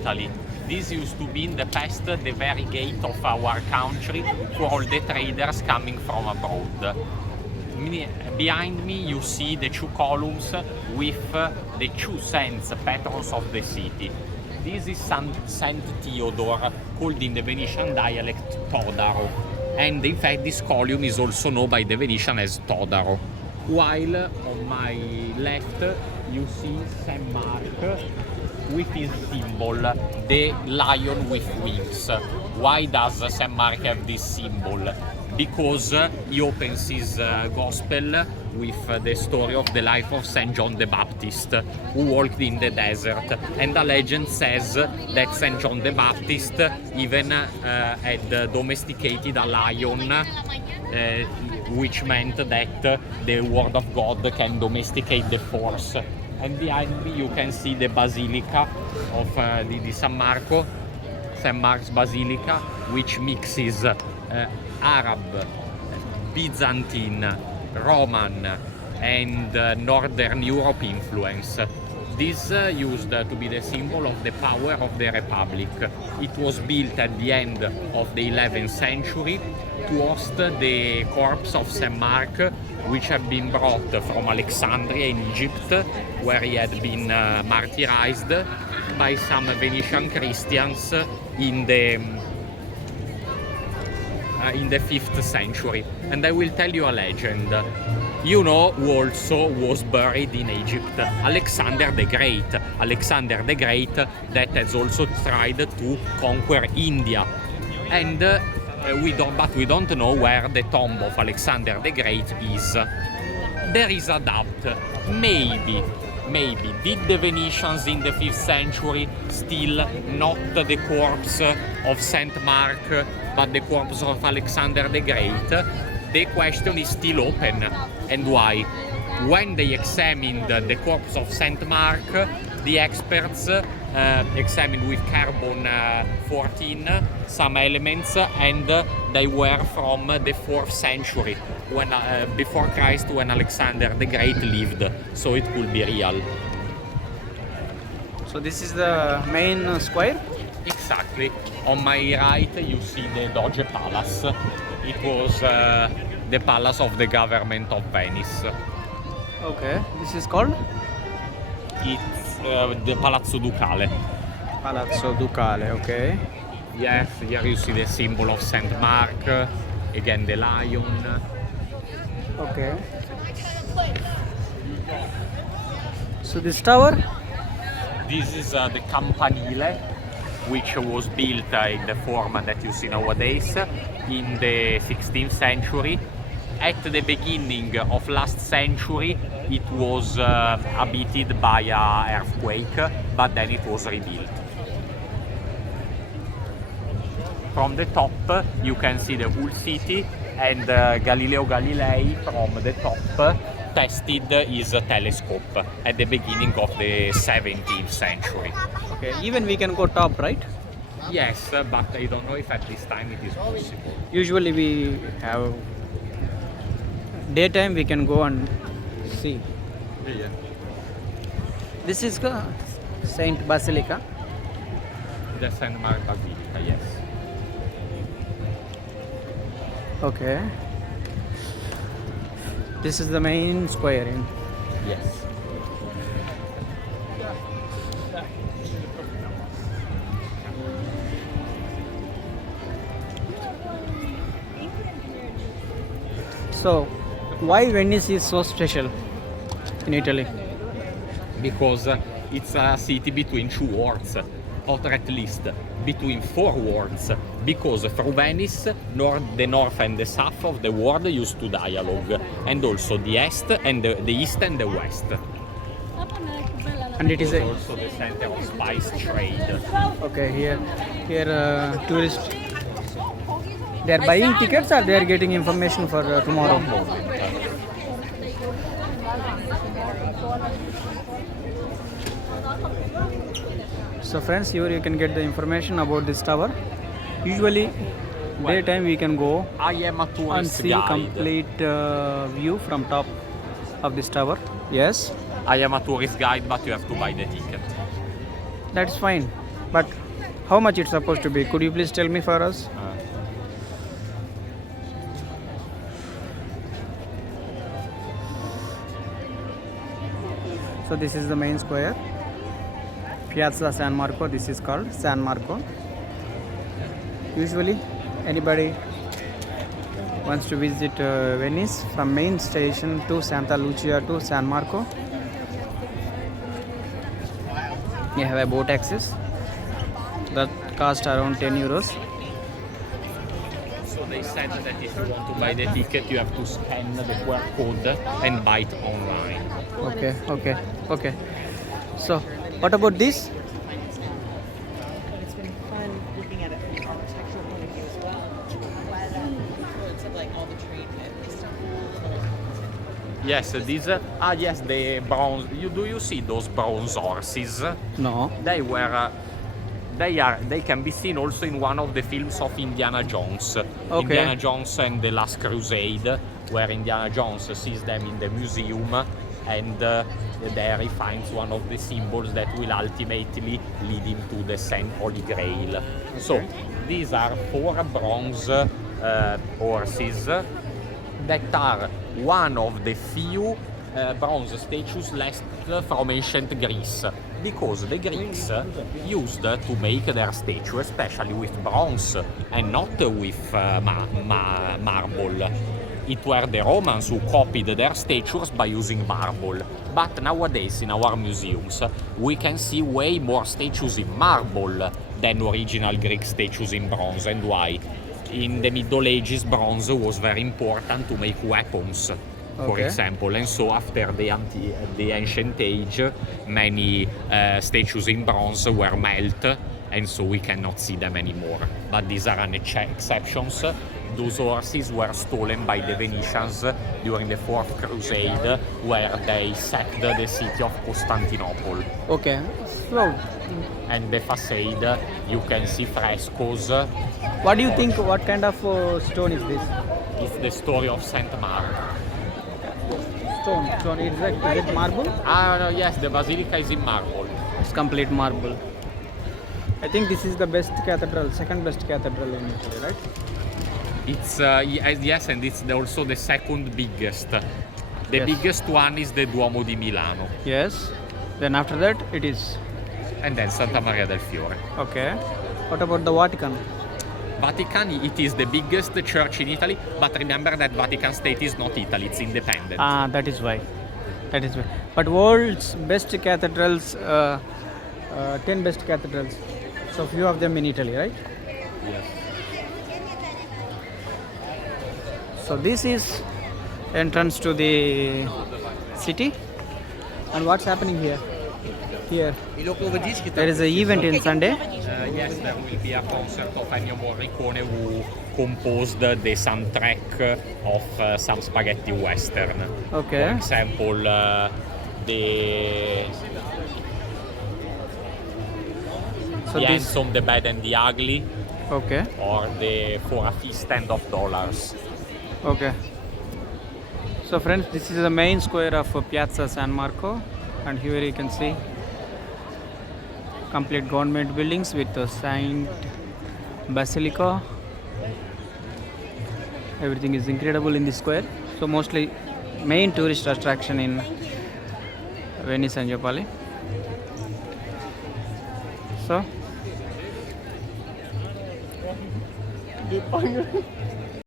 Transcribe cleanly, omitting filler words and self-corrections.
Italy. This used to be in the past the very gate of our country for all the traders coming from abroad. Behind me you see the two columns with the two saints, patrons of the city. This is Saint Theodore, called in the Venetian dialect Todaro, and in fact this column is also known by the Venetian as Todaro. While on my left you see Saint Mark with his symbol, the lion with wings. Why does Saint Mark have this symbol? Because he opens his gospel with the story of the life of Saint John the Baptist, who walked in the desert. And the legend says that Saint John the Baptist even had domesticated a lion, which meant that the word of God can domesticate the force. And behind me you can see the basilica of the San Marco, St. Mark's Basilica, which mixes Arab, Byzantine, Roman and Northern Europe influence. This used to be the symbol of the power of the Republic. It was built at the end of the 11th century to host the corpse of St. Mark, which had been brought from Alexandria in Egypt, where he had been martyrized by some Venetian Christians in the 5th century. And I will tell you a legend. You know who also was buried in Egypt? Alexander the Great. Alexander the Great that has also tried to conquer India. And we don't know where the tomb of Alexander the Great is. There is a doubt. Maybe did the Venetians in the 5th century steal not the corpse of Saint Mark but the corpse of Alexander the Great? The question is still open. And why? When they examined the corpse of Saint Mark, the experts examined with carbon 14 some elements, and they were from the 4th century, when before Christ, when Alexander the Great lived. So it could be real. So this is the main square? Exactly. On my right you see the Doge Palace. It was the palace of the government of Venice. Okay, this is called? It's the Palazzo Ducale. Palazzo Ducale, okay. Yes, here you see the symbol of Saint Mark, again the lion. Okay. So this tower? This is the Campanile, which was built in the form that you see nowadays in the 16th century. At the beginning of last century it was habited by an earthquake, but then it was rebuilt. From the top you can see the whole city, and Galileo Galilei from the top tested his telescope at the beginning of the 17th century. Okay, even we can go top, right? Yes, but I don't know if at this time it is possible. Usually we have daytime, we can go and see. Yeah. This is Saint Basilica. The Saint Mark Basilica, yes. Okay. This is the main square in. Yes. So, why Venice is so special in Italy? Because it's a city between two worlds, or at least between four worlds, because through Venice, the north and the south of the world used to dialogue, and also the east and the east and the west. And it is also the center of spice trade. Okay, here tourists, they are buying tickets or they are getting information for tomorrow? So friends, here you can get the information about this tower. Usually daytime we can go I am a and tourist see guide. complete view from top of this tower. Yes, I am a tourist guide, but you have to buy the ticket. that's fine. But how much it's supposed to be? Could you please tell me for us? So this is the main square, Piazza San Marco. This is called San Marco. Usually anybody wants to visit Venice from main station to Santa Lucia to San Marco, you have a boat access that cost around 10 euros. So they said that if you want to buy the ticket, you have to scan the QR code and buy it online. Okay. So what about this? It's been fun looking at it from an architectural point of view as well. It's like all the trade Yes, these yes, the bronze. Do you see those bronze horses? No. They can be seen also in one of the films of Indiana Jones. Okay. Indiana Jones and the Last Crusade, where Indiana Jones sees them in the museum, and there he finds one of the symbols that will ultimately lead him to the Saint Holy Grail. Okay. So these are 4 bronze horses that are one of the few bronze statues left from ancient Greece, because the Greeks used to make their statue especially with bronze and not with marble. It were the Romans who copied their statues by using marble. But nowadays in our museums we can see way more statues in marble than original Greek statues in bronze. And why? In the Middle Ages, bronze was very important to make weapons, for example, and so after the ancient age, many statues in bronze were melted, and so we cannot see them anymore. But these are exceptions. Those horses were stolen by the Venetians during the 4th Crusade, where they sacked the city of Constantinople. Okay. So And the facade, you can see frescoes. what do you think? What kind of stone is this? It's the story of Saint Mark. Stone. Is it marble? No, yes, the basilica is in marble. It's complete marble. I think this is the best cathedral, second best cathedral in Italy, right? It's yes, and it's also the second biggest. The Yes. biggest one is the Duomo di Milano, Yes. Then after that it is. and then Santa Maria del Fiore. Okay. What about the Vatican? Vatican, it is the biggest church in Italy, but remember that Vatican State is not Italy, it's independent. That is why. But world's best cathedrals, 10 best cathedrals. So few of them in Italy, right? Yes. So this is entrance to the city. And what's happening here? Here. There is an event in Sunday. Yes, there will be a concert of Ennio Morricone, who composed the soundtrack of some spaghetti western. Okay. For example, So the this. Handsome, the Bad and the Ugly, Okay. or the For a Feast and of Dollars. Okay. So friends, this is the main square of Piazza San Marco, and here you can see complete government buildings with the Saint Basilica. Everything is incredible in this square. So mostly main tourist attraction in Venice and Napoli. So